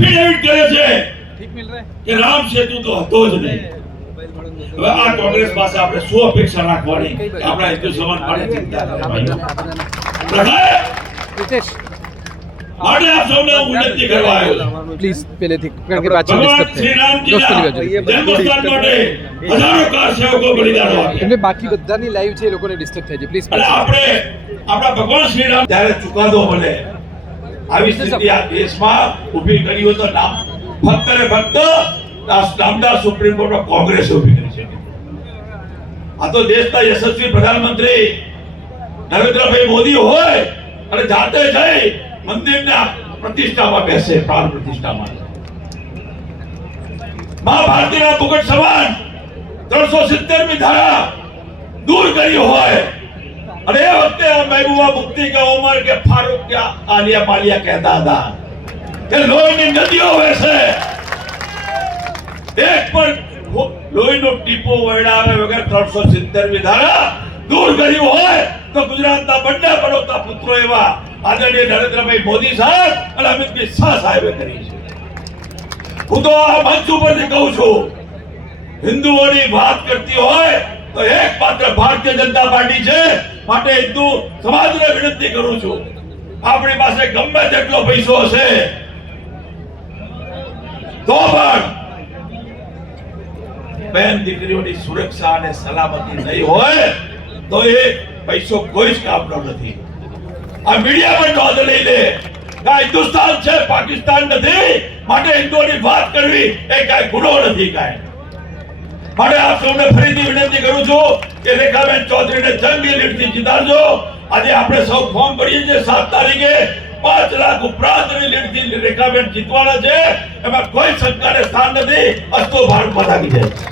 Affidavit કરે છે. કે રામ સેતુ તો હતો જ નહીં. હવે આ કોંગ્રેસ પાસે આપણે શું અપેક્ષા રાખવાની? આપણા હિન્દુ સમાજ માટે ચિંતા માટે આપ સૌને હું વિનંતી કરવા આવ્યો પ્લીઝ પહેલેથી કારણ કે પાછળ ડિસ્ટર્બ થાય. જન્મસ્થાન માટે હજારો કાર સેવકો બલિદાનો આપ્યા. એમને બાકી બધાની લાઈવ છે એ લોકોને ડિસ્ટર્બ થાય છે. પ્લીઝ આપણે આપણા ભગવાન શ્રી રામ ત્યારે ચુકાદો મળે આવી સ્થિતિ આ દેશમાં ઊભી કરી હોય તો નામ ફક્ત ને ફક્ત નામદાર સુપ્રીમ કોર્ટમાં કોંગ્રેસ ઊભી કરી છે. આ તો દેશના યશસ્વી પ્રધાનમંત્રી નરેન્દ્રભાઈ મોદી હોય અને જાતે જઈ મંદિરને પ્રતિષ્ઠામાં બેસે પ્રાણ પ્રતિષ્ઠામાં. મા ભારતીના મુકટ સમાન ત્રણસો સિત્તેરની ધારા દૂર કરી હોય અને એ વખતે મહેબૂબા મુફ્તી કે ઉમર કે ફારૂક કે આલિયા પાલિયા કહેતા હતા કે લોહીની નદીઓ વહેશે. એક પણ લોહીનો ટીપો વહેડાવે વગર ત્રણસો સિત્તેરની ધારા દૂર કરી હોય તો ગુજરાતના બંને પડોતા પુત્રો એવા આદરણીય નરેન્દ્રભાઈ મોદી સાહેબ અને અમિતભાઈ શાહ સાહેબે કરી છે. હું તો આ મંચ ઉપરથી કહું છું, હિન્દુઓની વાત કરતી હોય તો એક માત્ર ભારતીય જનતા પાર્ટી છે, માટે હિન્દુ સમાજને વિનંતી કરું છું. આપણી પાસે ગમે તેટલો પૈસો હશે, તો પણ બેન દીકરીઓની સુરક્ષા અને સલામતી નહીં હોય, તો એ પૈસો કોઈ જ કામનો નથી. આ મીડિયા પણ નોંધ લઈ લે. આ હિન્દુસ્તાન છે, પાકિસ્તાન નથી, માટે હિન્દુઓની વાત કરવી એ કાંઈ ગુનો નથી કાંઈ. માટે આપ સૌને ફરીથી વિનંતી કરું છું કે રેખાબેન ચૌધરીને જંગી લીટથી જીતાડજો આજે આપણે સૌ ફોર્મ ભરીએ છીએ સાત તારીખે. પાંચ લાખ ઉપરાંતની લીટથી રેખાબેન જીતવાના છે. એમાં કોઈ શંકાને સ્થાન નથી. અસ્તો ભારત માતા કી